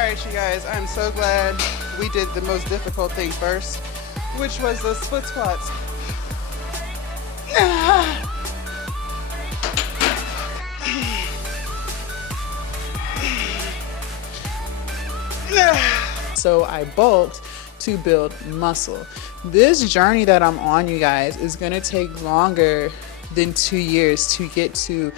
right, you guys, I'm so glad we did the most difficult thing first, which was the split squats. So I bulked to build muscle. This journey that I'm on, you guys, is gonna take longer than 2 years to get to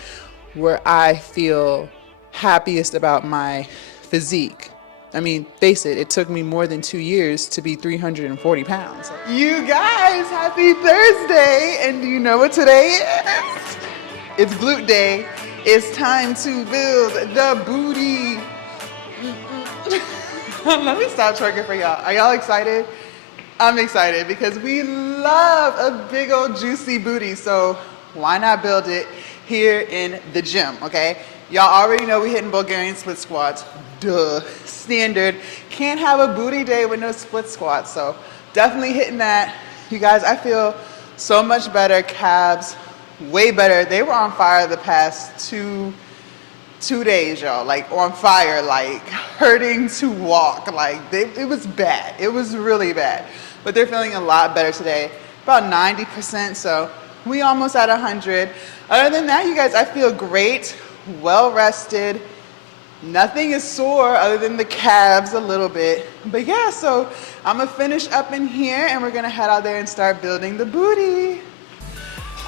where I feel happiest about my physique. I mean, face it, it took me more than 2 years to be 340 pounds. You guys, happy Thursday! And do you know what today is? It's glute day. It's time to build the booty. Let me stop twerking for y'all. Are y'all excited? I'm excited because we love a big old juicy booty. So why not build it here in the gym, okay? Y'all already know we hitting Bulgarian split squats. Duh, standard. Can't have a booty day with no split squats. So definitely hitting that. You guys, I feel so much better. Calves, way better. They were on fire the past two days, y'all. Like on fire, like hurting to walk. Like it was bad. It was really bad. But they're feeling a lot better today. About 90%, so we almost at 100. Other than that, you guys, I feel great. Well rested. Nothing is sore other than the calves a little bit. But yeah, so I'm gonna finish up in here and we're gonna head out there and start building the booty.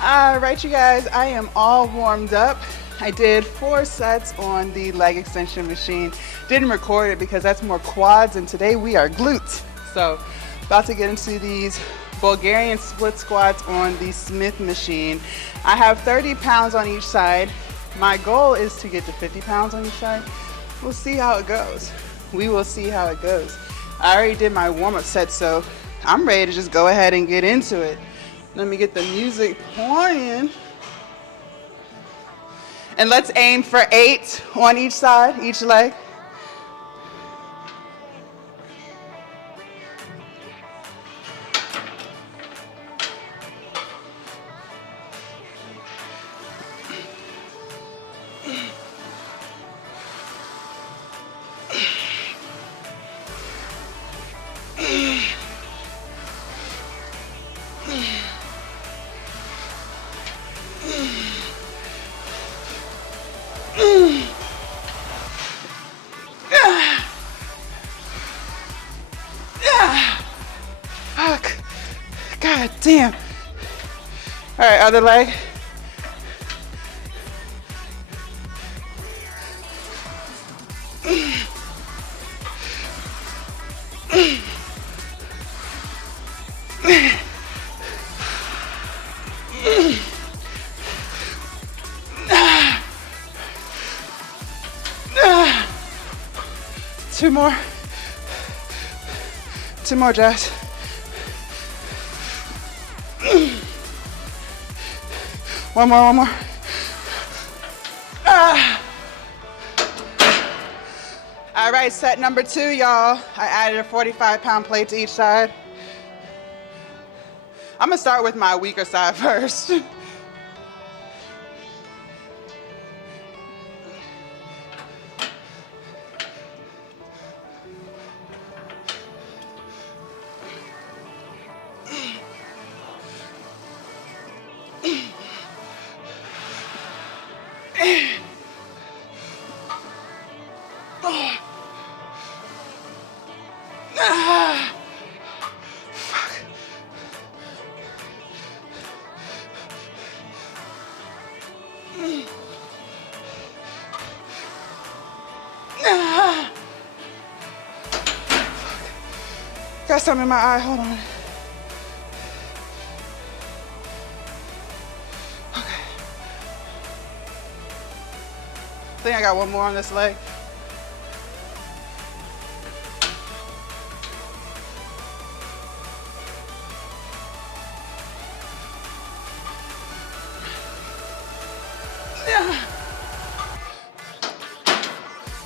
All right, you guys, I am all warmed up. I did 4 sets on the leg extension machine. Didn't record it because that's more quads, and today we are glutes. So about to get into these Bulgarian split squats on the Smith machine. I have 30 pounds on each side. My goal is to get to 50 pounds on each side. We'll see how it goes. We will see how it goes. I already did my warm-up set, so I'm ready to just go ahead and get into it. Let me get the music playing. And let's aim for 8 on each side, each leg. Fuck. God damn. All right, other leg. Two more, Jess. One more. All right, set number 2, y'all. I added a 45-pound plate to each side. I'm gonna start with my weaker side first. Got something in my eye, hold on. Okay. I think I got one more on this leg.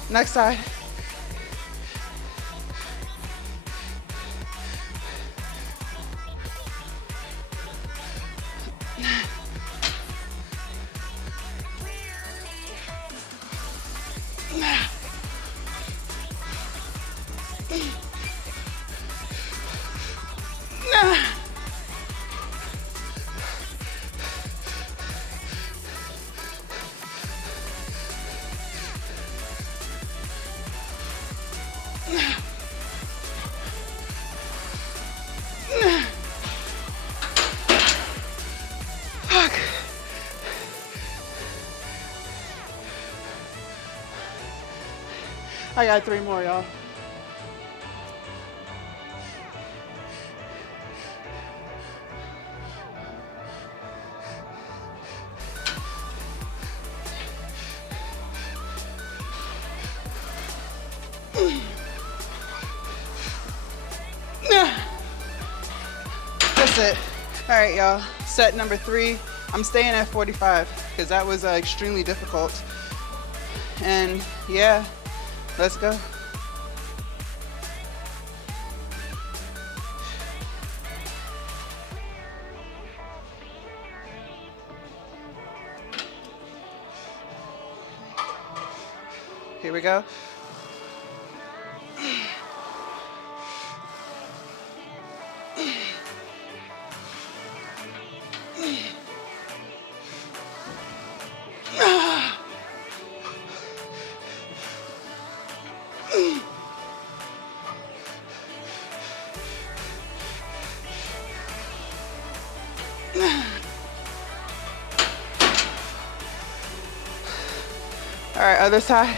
Next side. I got 3 more, y'all. That's it. All right, y'all. Set number 3. I'm staying at 45 because that was extremely difficult. And yeah, let's go. Here we go. All right, other side.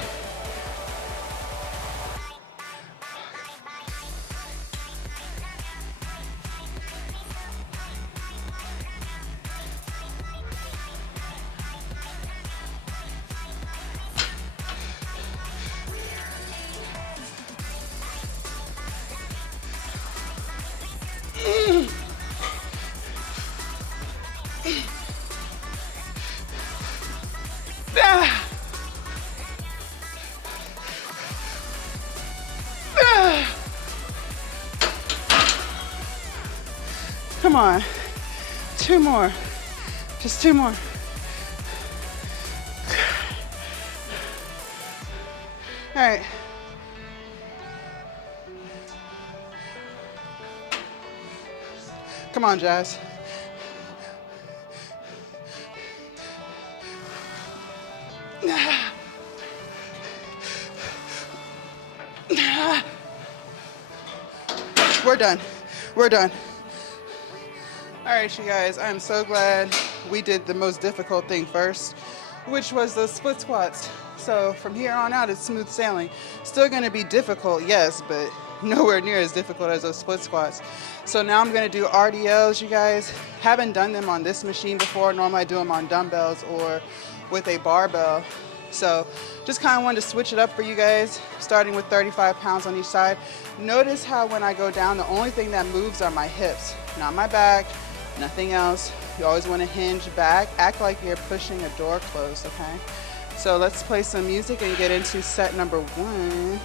Come on, 2 more, just 2 more. All right. Come on, Jazz. We're done. We're done. All right, you guys, I'm so glad we did the most difficult thing first, which was those split squats. So from here on out, it's smooth sailing. Still gonna be difficult, yes, but nowhere near as difficult as those split squats. So now I'm gonna do RDLs, you guys. Haven't done them on this machine before. Normally I do them on dumbbells or with a barbell. So just kind of wanted to switch it up for you guys, starting with 35 pounds on each side. Notice how when I go down, the only thing that moves are my hips, not my back, nothing else. You always want to hinge back, act like you're pushing a door closed, okay? So let's play some music and get into set number 1.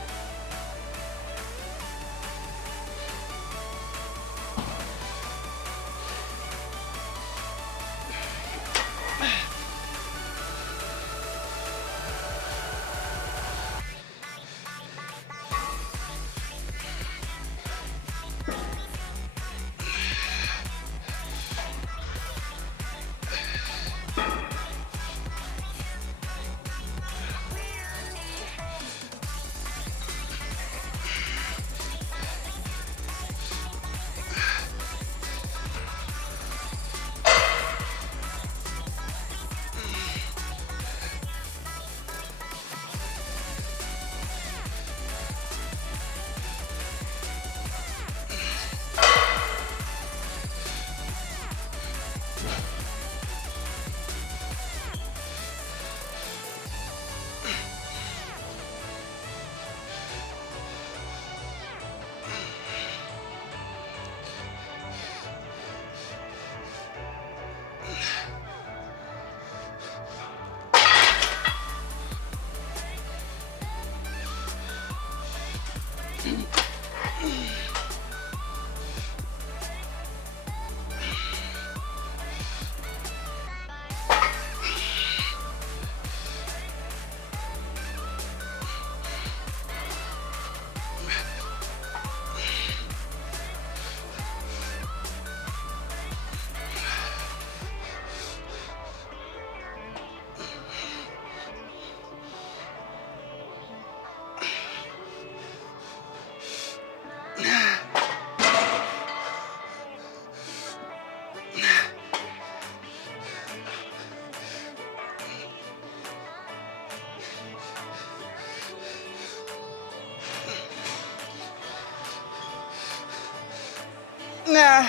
Nah.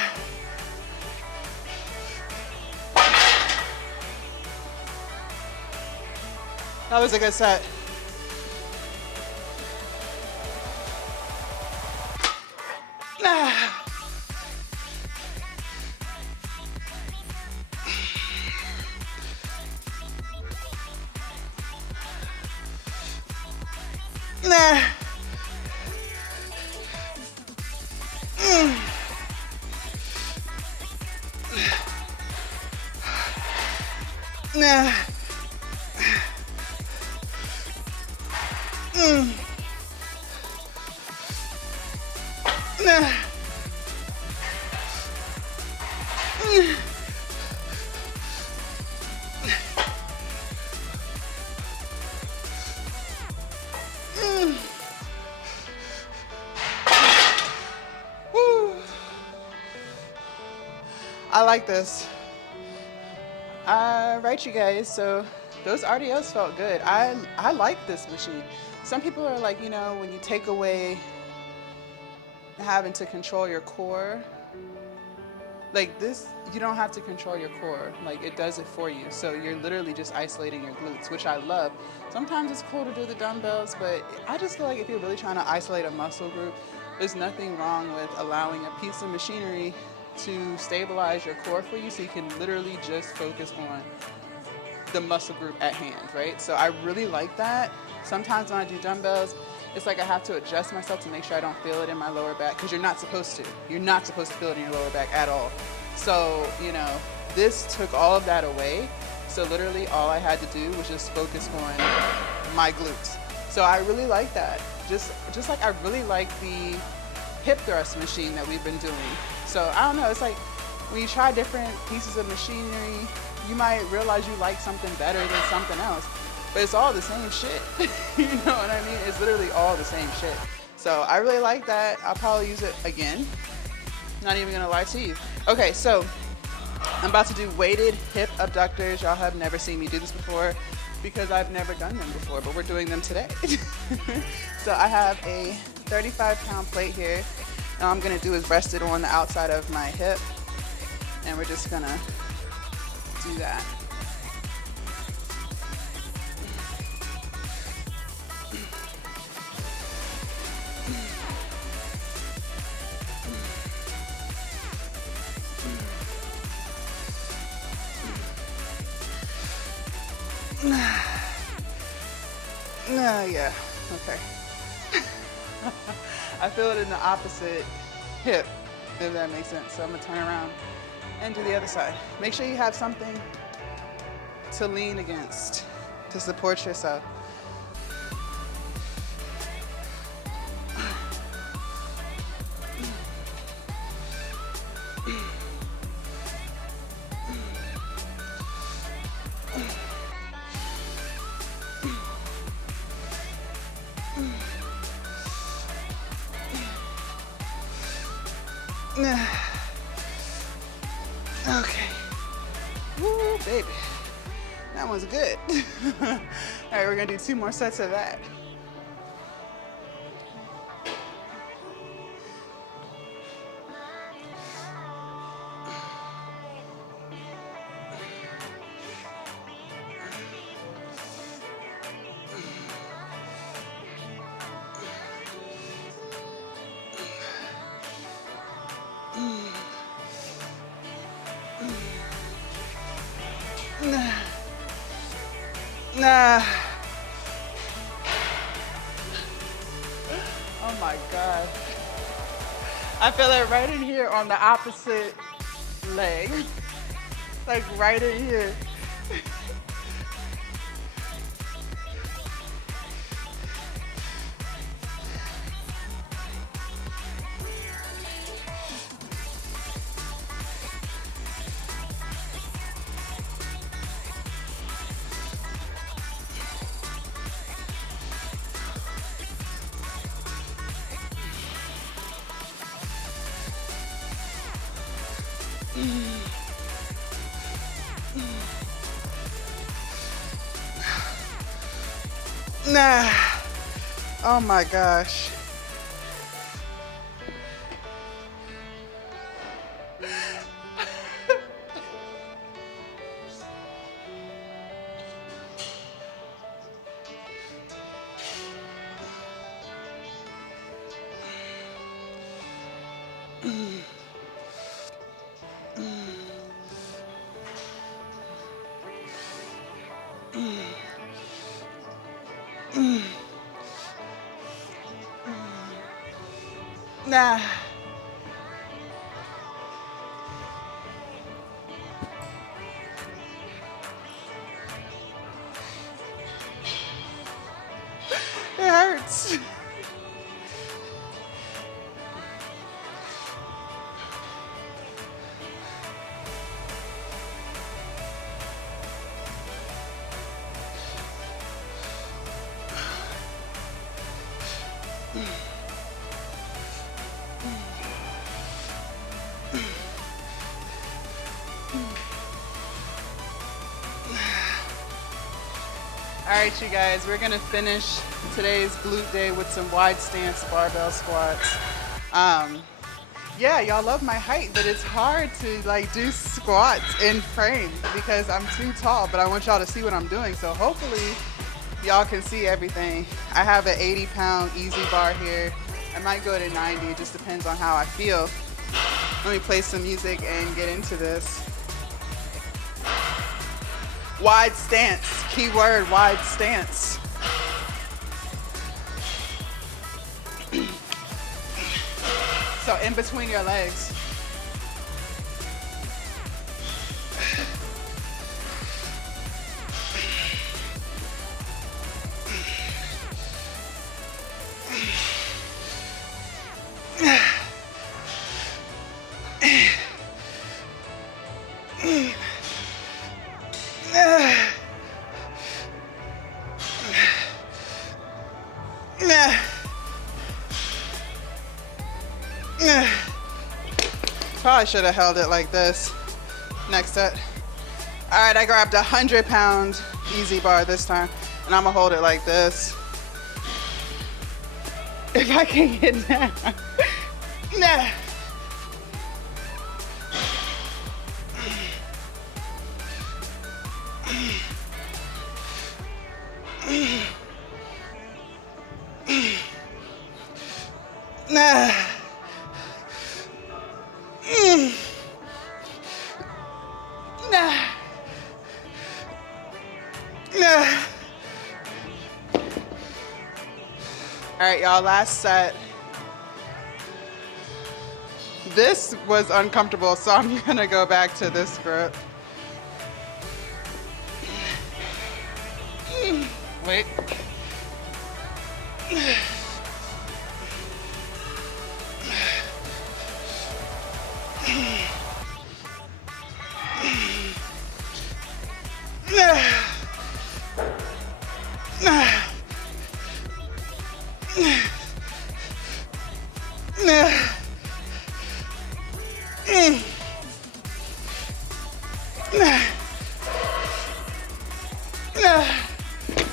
That was a good set. Nah. Nah. Nah. Nah. Woo. I like this. Right, you guys, so those RDLs felt good. I like this machine. Some people are like, you know, when you take away having to control your core, like this, you don't have to control your core. Like it does it for you. So you're literally just isolating your glutes, which I love. Sometimes it's cool to do the dumbbells, but I just feel like if you're really trying to isolate a muscle group, there's nothing wrong with allowing a piece of machinery to stabilize your core for you so you can literally just focus on the muscle group at hand, right? So I really like that. Sometimes when I do dumbbells, it's like I have to adjust myself to make sure I don't feel it in my lower back, because you're not supposed to. You're not supposed to feel it in your lower back at all. So, you know, this took all of that away. So literally all I had to do was just focus on my glutes. So I really like that. Just like I really like the hip thrust machine that we've been doing. So I don't know, it's like when you try different pieces of machinery, you might realize you like something better than something else, but it's all the same shit. You know what I mean? It's literally all the same shit. So I really like that. I'll probably use it again. Not even gonna lie to you. Okay, so I'm about to do weighted hip abductors. Y'all have never seen me do this before because I've never done them before, but we're doing them today. So I have a 35-pound plate here. And all I'm gonna do is rest it on the outside of my hip, and we're just gonna do that. Yeah, okay. I feel it in the opposite hip, if that makes sense. So I'm gonna turn around and do the other side. Make sure you have something to lean against to support yourself. Okay. Woo, baby. That one's good. All right, we're gonna do 2 more sets of that. Nah. Oh my God. I feel it right in here on the opposite leg. Like right in here. Nah. Oh my gosh. Nah. It hurts. All right, you guys, we're gonna finish today's glute day with some wide stance barbell squats. Yeah, y'all love my height, but it's hard to like do squats in frame because I'm too tall, but I want y'all to see what I'm doing. So hopefully y'all can see everything. I have an 80-pound easy bar here. I might go to 90, it just depends on how I feel. Let me play some music and get into this. Wide stance, keyword wide stance. So in between your legs. Probably should have held it like this. Next set. All right, I grabbed a 100-pound easy bar this time, and I'm gonna hold it like this. If I can get down. Nah. Nah. Nah. Nah. All right, y'all, last set. This was uncomfortable, so I'm gonna go back to this grip. Wait.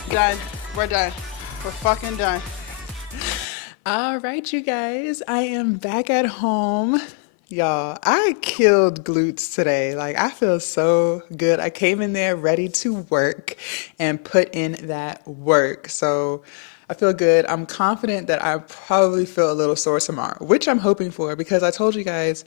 Done. We're done. We're fucking done. All right, you guys. I am back at home. Y'all, I killed glutes today. Like, I feel so good. I came in there ready to work and put in that work. So I feel good. I'm confident that I probably feel a little sore tomorrow, which I'm hoping for because I told you guys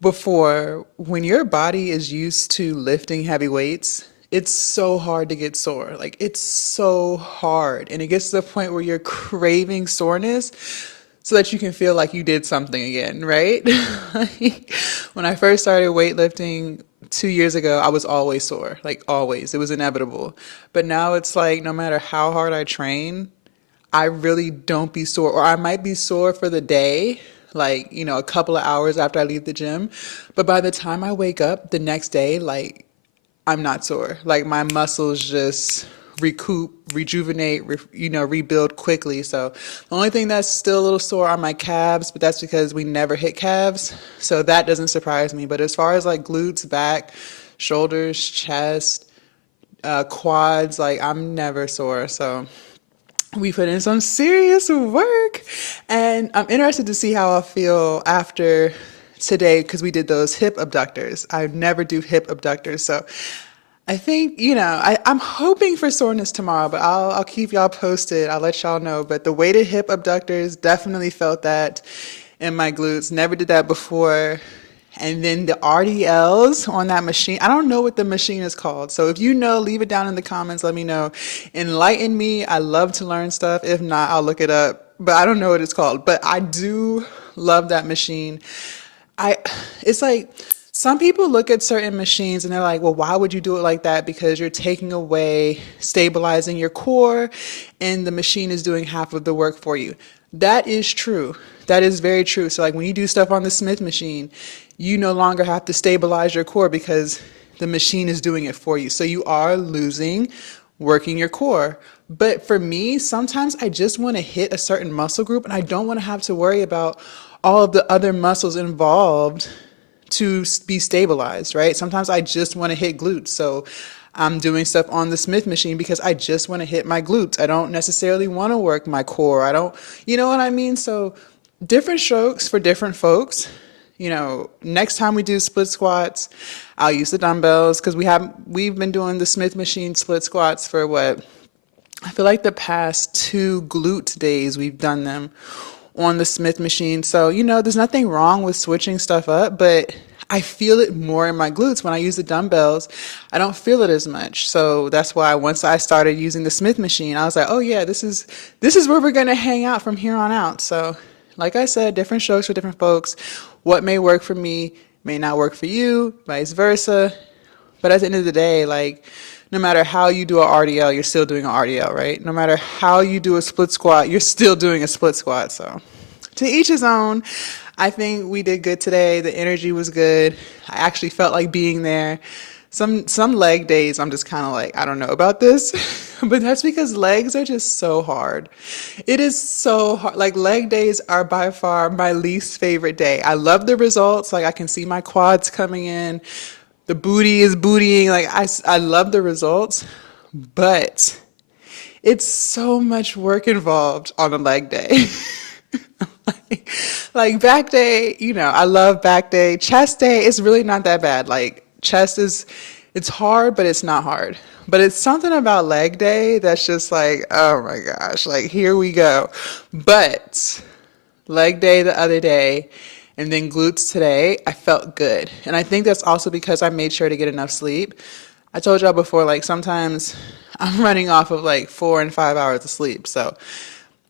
before, when your body is used to lifting heavy weights, it's so hard to get sore. Like, it's so hard. And it gets to the point where you're craving soreness so that you can feel like you did something again, right? Like, when I first started weightlifting 2 years ago, I was always sore, like always. It was inevitable. But now it's like no matter how hard I train, I really don't be sore, or I might be sore for the day, like, you know, a couple of hours after I leave the gym. But by the time I wake up the next day, like, I'm not sore. Like, my muscles just recoup, rejuvenate, rebuild quickly. So the only thing that's still a little sore are my calves, but that's because we never hit calves. So that doesn't surprise me. But as far as like glutes, back, shoulders, chest, quads, like, I'm never sore. So we put in some serious work, and I'm interested to see how I'll feel after today because we did those hip abductors. I never do hip abductors, so I think, I'm hoping for soreness tomorrow, but I'll keep y'all posted. I'll let y'all know. But the weighted hip abductors, definitely felt that in my glutes. Never did that before. And then the RDLs on that machine, I don't know what the machine is called. So if you know, leave it down in the comments. Let me know. Enlighten me. I love to learn stuff. If not, I'll look it up. But I don't know what it's called. But I do love that machine. It's like some people look at certain machines and they're like, well, why would you do it like that? Because you're taking away stabilizing your core and the machine is doing half of the work for you. That is true. That is very true. So like when you do stuff on the Smith machine, you no longer have to stabilize your core because the machine is doing it for you. So you are losing working your core. But for me, sometimes I just want to hit a certain muscle group and I don't want to have to worry about all of the other muscles involved to be stabilized, right? Sometimes I just want to hit glutes. So I'm doing stuff on the Smith machine because I just want to hit my glutes. I don't necessarily want to work my core. I don't, you know what I mean? So different strokes for different folks. You know, next time we do split squats, I'll use the dumbbells because we've been doing the Smith machine split squats for what? I feel like the past 2 glute days we've done them on the Smith machine. So, you know, there's nothing wrong with switching stuff up, but I feel it more in my glutes. When I use the dumbbells, I don't feel it as much. So that's why once I started using the Smith machine, I was like, oh yeah, this is where we're going to hang out from here on out. So like I said, different strokes for different folks. What may work for me may not work for you, vice versa. But at the end of the day, like, no matter how you do an RDL, you're still doing an RDL, right? No matter how you do a split squat, you're still doing a split squat. So to each his own. I think we did good today. The energy was good. I actually felt like being there. Some leg days, I'm just kind of like, I don't know about this, but that's because legs are just so hard. It is so hard. Like leg days are by far my least favorite day. I love the results. Like I can see my quads coming in. The booty is bootying. Like I love the results, but it's so much work involved on a leg day. like back day, you know, I love back day. Chest day is really not that bad. Like chest it's hard, but it's not hard. But it's something about leg day that's just like, oh my gosh, like here we go. But leg day the other day and then glutes today, I felt good. And I think that's also because I made sure to get enough sleep. I told y'all before, like sometimes I'm running off of like 4 and 5 hours of sleep. So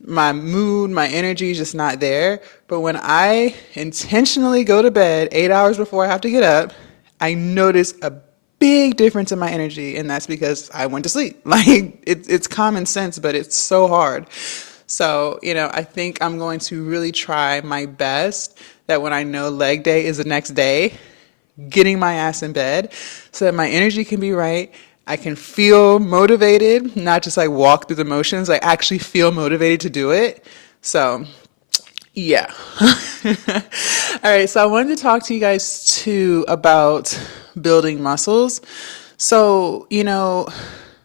my mood, my energy is just not there. But when I intentionally go to bed 8 hours before I have to get up, I notice a big difference in my energy. And that's because I went to sleep. Like it's common sense, but it's so hard. So, you know, I think I'm going to really try my best that when I know leg day is the next day, getting my ass in bed so that my energy can be right. I can feel motivated, not just like walk through the motions. I actually feel motivated to do it. So, yeah. All right. So I wanted to talk to you guys too about building muscles. So, you know,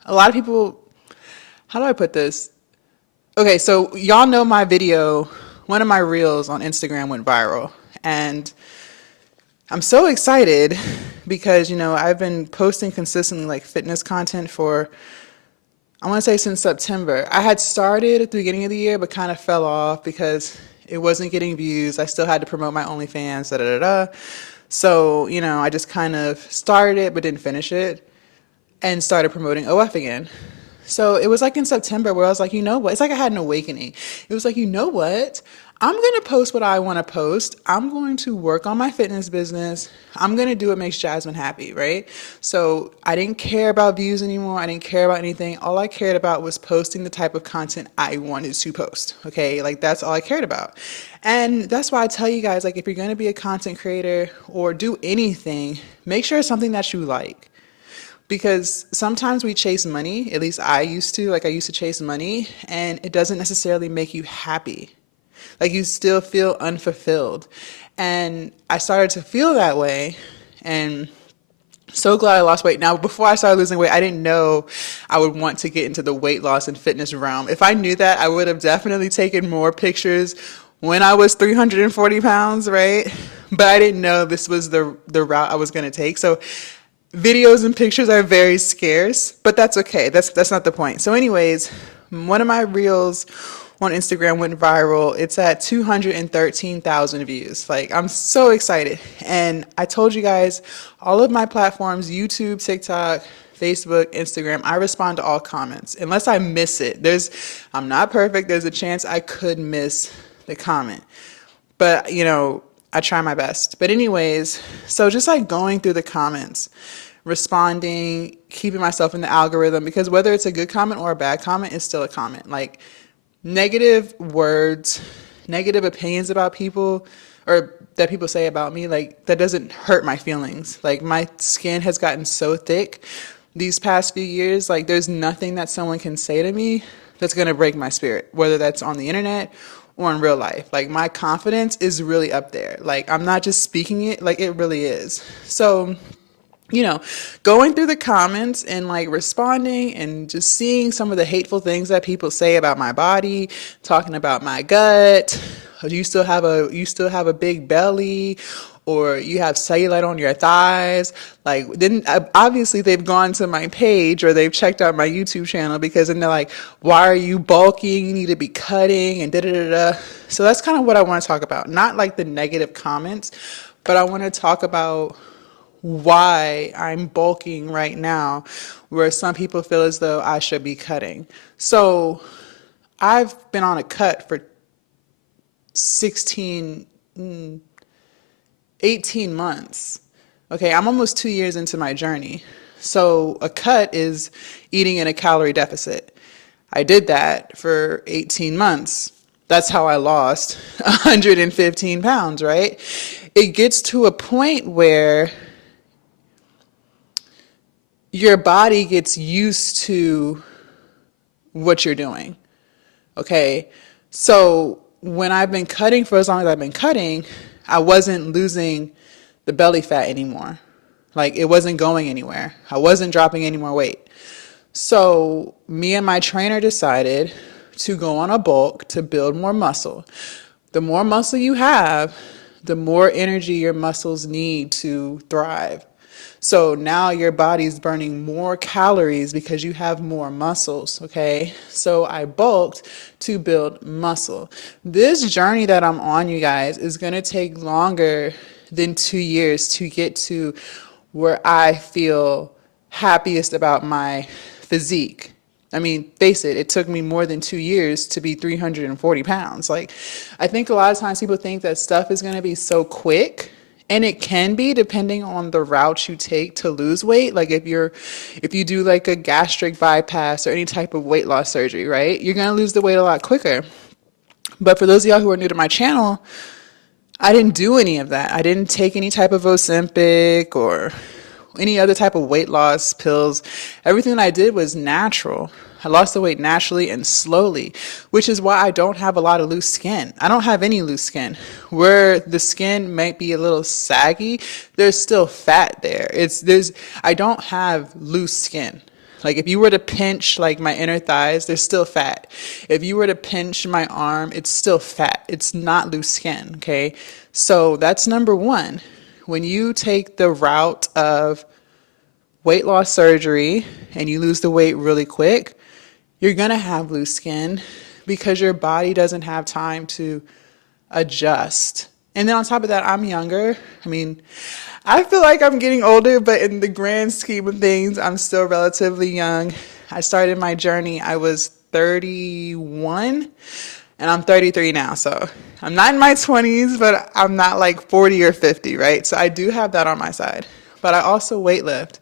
a lot of people, how do I put this? Okay. So y'all know my video, one of my reels on Instagram went viral, and I'm so excited because, you know, I've been posting consistently like fitness content for, I want to say since September. I had started at the beginning of the year, but kind of fell off because it wasn't getting views. I still had to promote my OnlyFans, da da da da. So, you know, I just kind of started it, but didn't finish it and started promoting OF again. So it was like in September where I was like, you know what? It's like I had an awakening. It was like, you know what? I'm going to post what I want to post. I'm going to work on my fitness business. I'm going to do what makes Jasmine happy, right? So I didn't care about views anymore. I didn't care about anything. All I cared about was posting the type of content I wanted to post, okay? Like that's all I cared about. And that's why I tell you guys, like if you're going to be a content creator or do anything, make sure it's something that you like. Because sometimes we chase money, at least I used to chase money, and it doesn't necessarily make you happy. Like you still feel unfulfilled. And I started to feel that way, and so glad I lost weight. Now, before I started losing weight, I didn't know I would want to get into the weight loss and fitness realm. If I knew that, I would have definitely taken more pictures when I was 340 pounds, right? But I didn't know this was the route I was going to take. So videos and pictures are very scarce, but that's okay. That's not the point. So anyways, one of my reels on Instagram went viral. It's at 213,000 views. Like, I'm so excited. And I told you guys, all of my platforms, YouTube, TikTok, Facebook, Instagram, I respond to all comments unless I miss it. I'm not perfect. There's a chance I could miss the comment, but I try my best. But anyways, so just like going through the comments, responding, keeping myself in the algorithm, because whether it's a good comment or a bad comment, it's still a comment. Like, negative words, negative opinions about people, or that people say about me, like, that doesn't hurt my feelings. Like, my skin has gotten so thick these past few years. Like, there's nothing that someone can say to me that's going to break my spirit, whether that's on the internet or in real life. Like, my confidence is really up there. Like, I'm not just speaking it, like, it really is. So, going through the comments and like responding and just seeing some of the hateful things that people say about my body, talking about my gut, you still have a big belly, or you have cellulite on your thighs. Like, then obviously they've gone to my page or they've checked out my YouTube channel, because then they're like, why are you bulking? You need to be cutting and da da da da. So that's kind of what I want to talk about. Not like the negative comments, but I want to talk about why I'm bulking right now, where some people feel as though I should be cutting. So I've been on a cut for 18 months. Okay, I'm almost 2 years into my journey. So a cut is eating in a calorie deficit. I did that for 18 months. That's how I lost 115 pounds, right? It gets to a point where your body gets used to what you're doing. Okay. So when I've been cutting for as long as I've been cutting, I wasn't losing the belly fat anymore. Like, it wasn't going anywhere. I wasn't dropping any more weight. So me and my trainer decided to go on a bulk to build more muscle. The more muscle you have, the more energy your muscles need to thrive. So now your body's burning more calories because you have more muscles, okay? So I bulked to build muscle. This journey that I'm on, you guys, is going to take longer than 2 years to get to where I feel happiest about my physique. I mean, face it, it took me more than 2 years to be 340 pounds. Like, I think a lot of times people think that stuff is going to be so quick. And it can be, depending on the route you take to lose weight. Like, if you do like a gastric bypass or any type of weight loss surgery, right? You're going to lose the weight a lot quicker. But for those of y'all who are new to my channel, I didn't do any of that. I didn't take any type of Ozempic or any other type of weight loss pills. Everything that I did was natural. I lost the weight naturally and slowly, which is why I don't have a lot of loose skin. I don't have any loose skin. Where the skin might be a little saggy, there's still fat there. I don't have loose skin. Like, if you were to pinch like my inner thighs, there's still fat. If you were to pinch my arm, it's still fat. It's not loose skin, okay? So that's number one. When you take the route of weight loss surgery and you lose the weight really quick, you're going to have loose skin because your body doesn't have time to adjust. And then on top of that, I'm younger. I mean, I feel like I'm getting older, but in the grand scheme of things, I'm still relatively young. I started my journey, I was 31, and I'm 33 now. So I'm not in my 20s, but I'm not like 40 or 50, right? So I do have that on my side. But I also weightlift.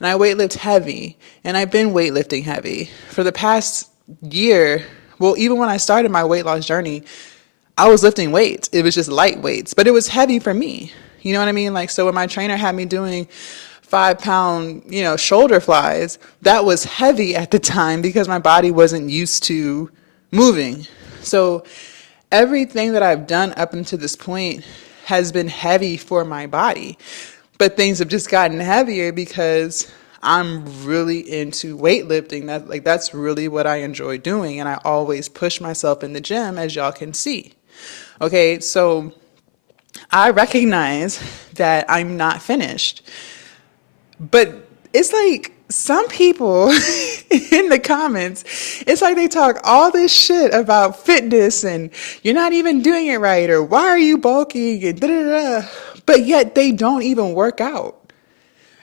And I weightlift heavy, and I've been weightlifting heavy for the past year. Well, even when I started my weight loss journey, I was lifting weights. It was just light weights, but it was heavy for me. You know what I mean? Like, so when my trainer had me doing 5-pound, shoulder flies, that was heavy at the time because my body wasn't used to moving. So everything that I've done up until this point has been heavy for my body. But things have just gotten heavier because I'm really into weightlifting. That's really what I enjoy doing. And I always push myself in the gym, as y'all can see. Okay, so I recognize that I'm not finished. But it's like some people in the comments, it's like they talk all this shit about fitness and you're not even doing it right, or why are you bulking and da da da, but yet they don't even work out.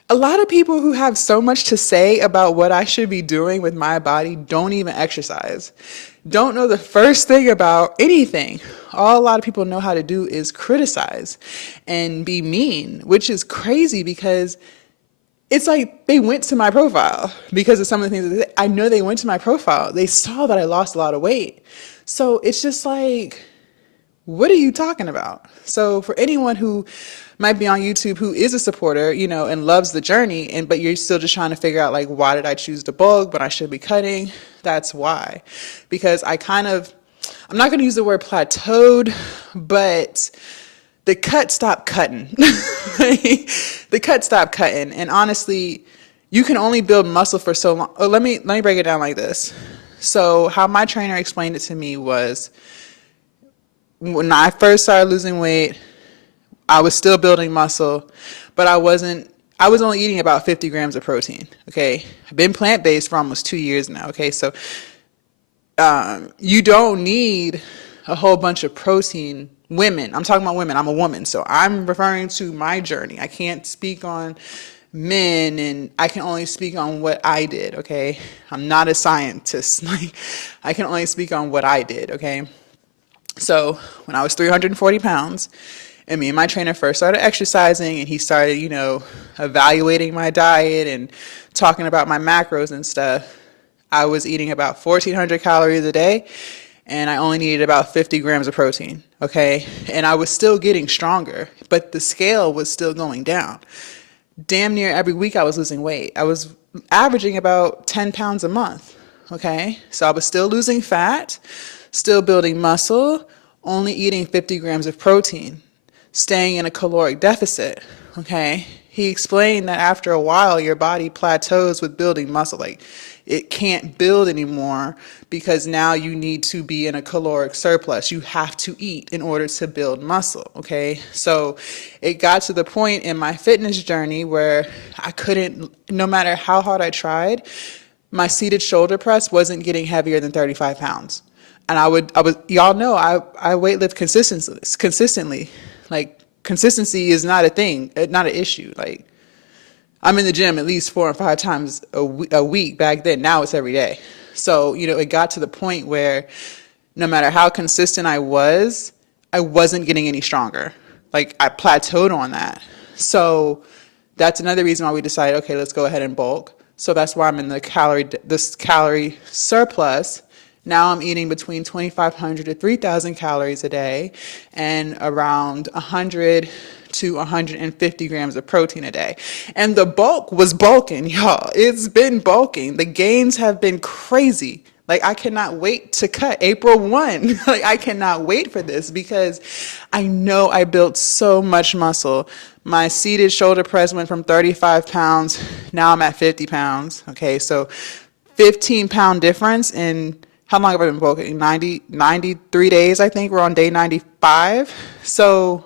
A lot of people who have so much to say about what I should be doing with my body don't even exercise. Don't know the first thing about anything. All a lot of people know how to do is criticize and be mean, which is crazy because it's like they went to my profile because of some of the things that I know. They went to my profile. They saw that I lost a lot of weight. So it's just like, what are you talking about? So for anyone who might be on YouTube who is a supporter, you know, and loves the journey, but you're still just trying to figure out like, why did I choose to bulk when I should be cutting? That's why. Because I'm not going to use the word plateaued, but the cut stopped cutting. The cut stopped cutting. And honestly, you can only build muscle for so long. Oh, let me break it down like this. So how my trainer explained it to me was, when I first started losing weight, I was still building muscle, but I was only eating about 50 grams of protein. Okay. I've been plant-based for almost 2 years now. Okay. So, you don't need a whole bunch of protein. Women, I'm talking about women. I'm a woman. So I'm referring to my journey. I can't speak on men, and I can only speak on what I did. Okay. I'm not a scientist. Like, I can only speak on what I did. Okay. So when I was 340 pounds, and me and my trainer first started exercising, and he started, you know, evaluating my diet and talking about my macros and stuff, I was eating about 1,400 calories a day, and I only needed about 50 grams of protein, okay? And I was still getting stronger, but the scale was still going down. Damn near every week I was losing weight. I was averaging about 10 pounds a month, okay? So I was still losing fat, still building muscle, only eating 50 grams of protein, staying in a caloric deficit, okay? He explained that after a while, your body plateaus with building muscle. Like, it can't build anymore because now you need to be in a caloric surplus. You have to eat in order to build muscle, okay? So it got to the point in my fitness journey where I couldn't, no matter how hard I tried, my seated shoulder press wasn't getting heavier than 35 pounds. And y'all know, I weightlift consistently. Like, consistency is not a thing, not an issue. Like, I'm in the gym at least 4 or 5 times a week back then. Now it's every day. So, you know, it got to the point where no matter how consistent I wasn't getting any stronger. Like, I plateaued on that. So that's another reason why we decided, okay, let's go ahead and bulk. So that's why I'm in this calorie surplus. Now I'm eating between 2,500 to 3,000 calories a day and around 100 to 150 grams of protein a day. And the bulk was bulking, y'all. It's been bulking. The gains have been crazy. Like, I cannot wait to cut April 1. Like, I cannot wait for this because I know I built so much muscle. My seated shoulder press went from 35 pounds. Now I'm at 50 pounds. Okay, so 15-pound difference in how long have I been bulking? 93 days, I think. We're on day 95. So,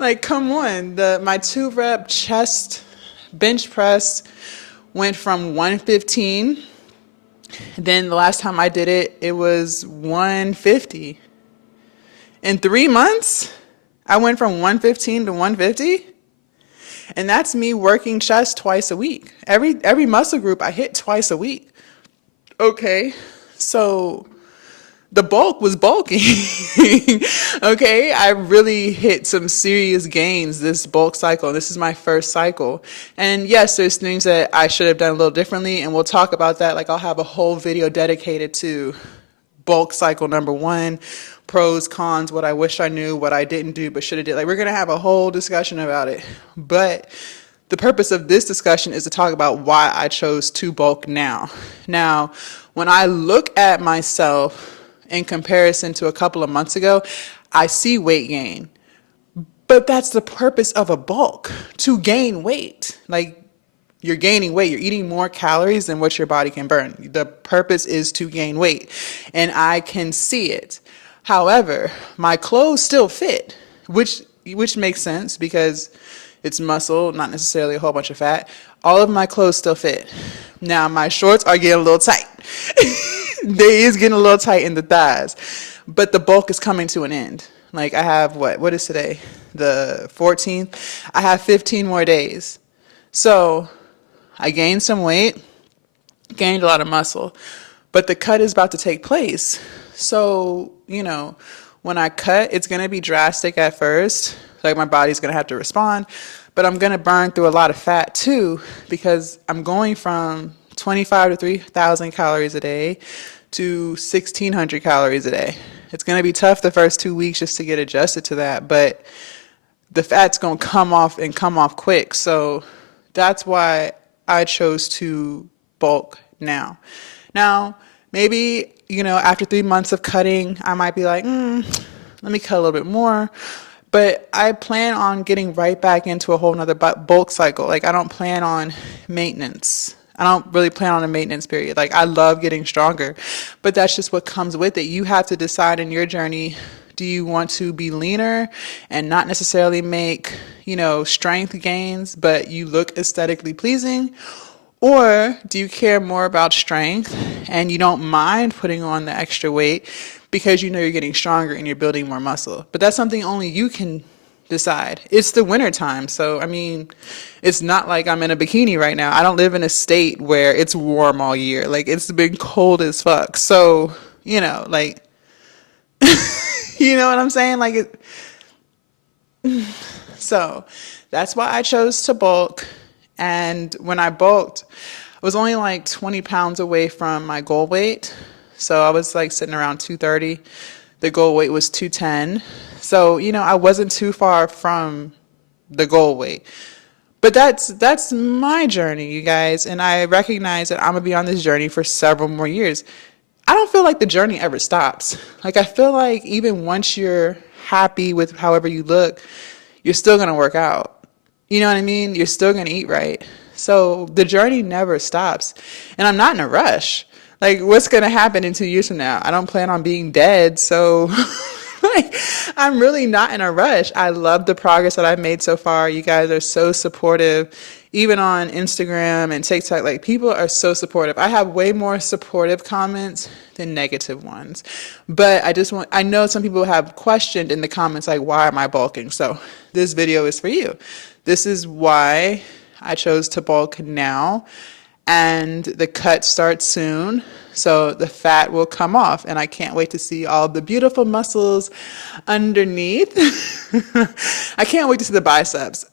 like, come on. My 2-rep chest bench press went from 115. Then the last time I did it, it was 150. In 3 months, I went from 115 to 150. And that's me working chest twice a week. Every muscle group I hit twice a week. Okay, so the bulk was bulking. Okay, I really hit some serious gains this bulk cycle. This is my first cycle. And yes, there's things that I should have done a little differently, and we'll talk about that. Like, I'll have a whole video dedicated to bulk cycle number 1, pros, cons, what I wish I knew, what I didn't do but should have did. Like, we're going to have a whole discussion about it. But the purpose of this discussion is to talk about why I chose to bulk now. Now, when I look at myself in comparison to a couple of months ago, I see weight gain. But that's the purpose of a bulk, to gain weight. Like, you're gaining weight. You're eating more calories than what your body can burn. The purpose is to gain weight. And I can see it. However, my clothes still fit, which makes sense because It's muscle, not necessarily a whole bunch of fat. All of my clothes still fit. Now my shorts are getting a little tight. They is getting a little tight in the thighs, but the bulk is coming to an end. Like I have what is today? The 14th. I have 15 more days. So I gained some weight, gained a lot of muscle, but the cut is about to take place. So, when I cut, it's going to be drastic at first. Like my body's going to have to respond, but I'm going to burn through a lot of fat too, because I'm going from 25 to 3,000 calories a day to 1,600 calories a day. It's going to be tough the first 2 weeks just to get adjusted to that, but the fat's going to come off and come off quick. So that's why I chose to bulk now. Now, maybe, after 3 months of cutting, I might be like, let me cut a little bit more. But I plan on getting right back into a whole nother bulk cycle. Like I don't plan on maintenance. I don't really plan on a maintenance period. Like I love getting stronger, but that's just what comes with it. You have to decide in your journey, do you want to be leaner and not necessarily make, strength gains, but you look aesthetically pleasing? Or do you care more about strength and you don't mind putting on the extra weight because you're getting stronger and you're building more muscle? But that's something only you can decide. It's the winter time. So, it's not like I'm in a bikini right now. I don't live in a state where it's warm all year. Like it's been cold as fuck. So, you know what I'm saying? So that's why I chose to bulk. And when I bulked, I was only like 20 pounds away from my goal weight. So I was like sitting around 230. The goal weight was 210. So, I wasn't too far from the goal weight. But that's my journey, you guys. And I recognize that I'm going to be on this journey for several more years. I don't feel like the journey ever stops. Like, I feel like even once you're happy with however you look, you're still going to work out. You know what I mean? You're still going to eat right. So the journey never stops. And I'm not in a rush. Like, what's going to happen in 2 years from now? I don't plan on being dead. So I'm really not in a rush. I love the progress that I've made so far. You guys are so supportive. Even on Instagram and TikTok, like people are so supportive. I have way more supportive comments than negative ones. But I know some people have questioned in the comments, like, why am I bulking? So this video is for you. This is why I chose to bulk now. And the cut starts soon. So the fat will come off. And I can't wait to see all the beautiful muscles underneath. I can't wait to see the biceps.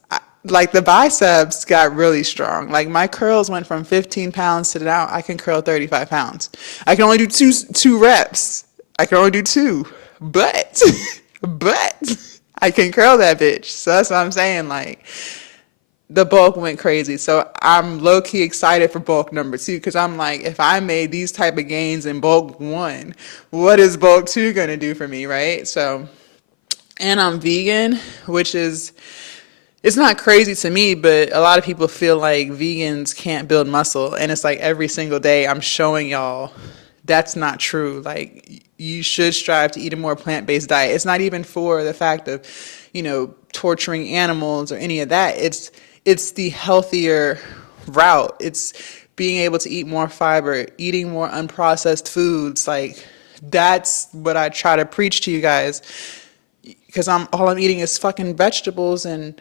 The biceps got really strong. Like my curls went from 15 pounds to now I can curl 35 pounds. I can only do two reps. I can only do two. But I can curl that bitch. So that's what I'm saying. Like, the bulk went crazy. So I'm low-key excited for bulk number 2 because I'm like, if I made these type of gains in bulk 1, what is bulk 2 going to do for me, right? So, and I'm vegan, which is, it's not crazy to me, but a lot of people feel like vegans can't build muscle. And it's like every single day I'm showing y'all that's not true. Like, you should strive to eat a more plant-based diet. It's not even for the fact of, torturing animals or any of that. It's the healthier route. It's being able to eat more fiber, eating more unprocessed foods. Like, that's what I try to preach to you guys, because all I'm eating is fucking vegetables and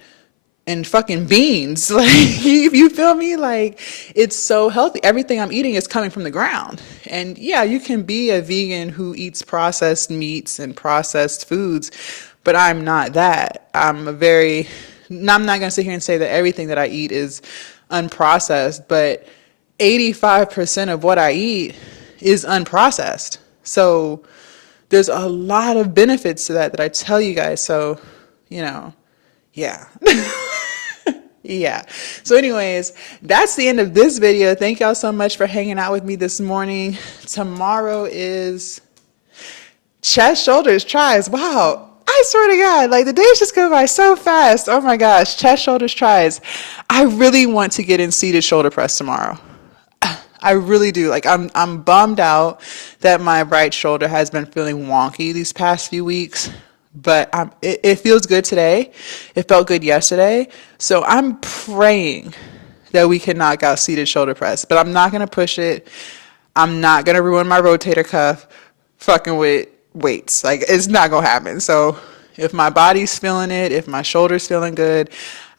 fucking beans. Like, you feel me? Like, it's so healthy. Everything I'm eating is coming from the ground. And yeah, you can be a vegan who eats processed meats and processed foods, but I'm not that. I'm not going to sit here and say that everything that I eat is unprocessed, but 85% of what I eat is unprocessed. So there's a lot of benefits to that I tell you guys. So, yeah. Yeah. So anyways, that's the end of this video. Thank y'all so much for hanging out with me this morning. Tomorrow is chest, shoulders, tries. Wow. I swear to God, like, the days just go by so fast. Oh my gosh. Chest, shoulders, tries. I really want to get in seated shoulder press tomorrow. I really do. Like, I'm bummed out that my right shoulder has been feeling wonky these past few weeks, but it feels good today. It felt good yesterday. So I'm praying that we can knock out seated shoulder press, but I'm not going to push it. I'm not going to ruin my rotator cuff fucking with weights. Like, it's not going to happen. So if my body's feeling it, if my shoulder's feeling good,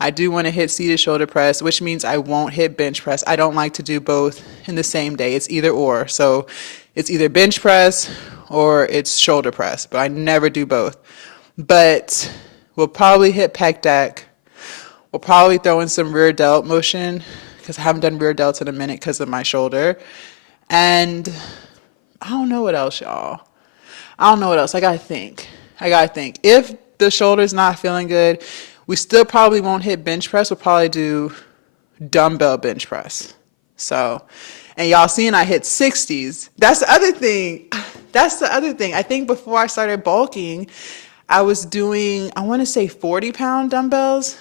I do want to hit seated shoulder press, which means I won't hit bench press. I don't like to do both in the same day. It's either or. So it's either bench press or it's shoulder press, but I never do both. But we'll probably hit pec deck. We'll probably throw in some rear delt motion because I haven't done rear delts in a minute because of my shoulder. And I don't know what else, y'all. I don't know what else. I gotta think. If the shoulder's not feeling good, we still probably won't hit bench press. We'll probably do dumbbell bench press. So, and y'all seen I hit 60s. That's the other thing. I think before I started bulking, I was doing, I want to say 40-pound dumbbells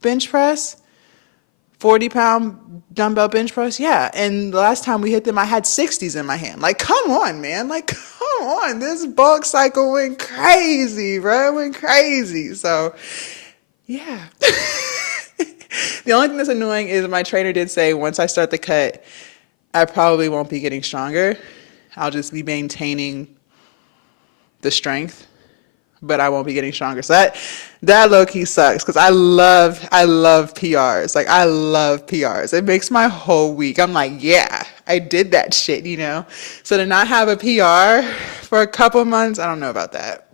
bench press. 40-pound dumbbell bench press, yeah. And the last time we hit them, I had 60s in my hand. Like, come on, man. Like, come on. This bulk cycle went crazy, bro. It went crazy. So, yeah. The only thing that's annoying is my trainer did say once I start the cut, I probably won't be getting stronger. I'll just be maintaining the strength, but I won't be getting stronger. So that low-key sucks because I love PRs. Like, I love PRs. It makes my whole week. I'm like, yeah, I did that shit, you know? So to not have a PR for a couple months, I don't know about that.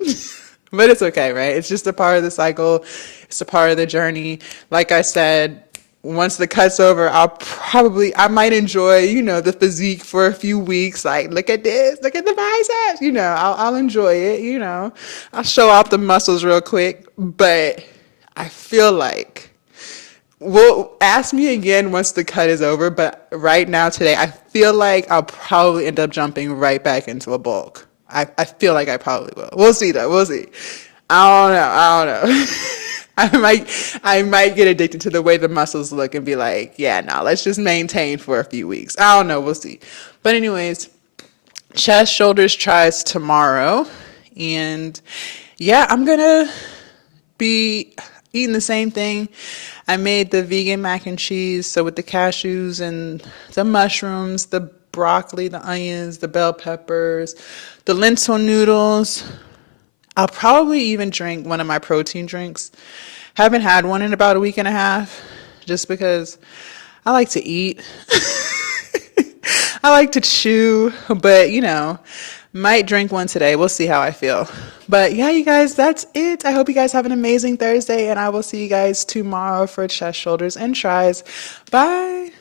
But it's okay, right? It's just a part of the cycle. It's a part of the journey. Like I said, once the cut's over, I might enjoy, you know, the physique for a few weeks. Like, look at this, look at the biceps, you know, I'll enjoy it, you know, I'll show off the muscles real quick. But I feel like, well, ask me again once the cut is over. But right now, today, I feel like I'll probably end up jumping right back into a bulk. I feel like I probably will. We'll see though. We'll see. I don't know. I might get addicted to the way the muscles look and be like, yeah, no, let's just maintain for a few weeks. I don't know. We'll see. But anyways, chest, shoulders, tries tomorrow. And yeah, I'm going to be eating the same thing. I made the vegan mac and cheese. So with the cashews and the mushrooms, the broccoli, the onions, the bell peppers, the lentil noodles. I'll probably even drink one of my protein drinks. Haven't had one in about a week and a half just because I like to eat. I like to chew, but you know, might drink one today. We'll see how I feel. But yeah, you guys, that's it. I hope you guys have an amazing Thursday and I will see you guys tomorrow for chest, shoulders, and tries. Bye.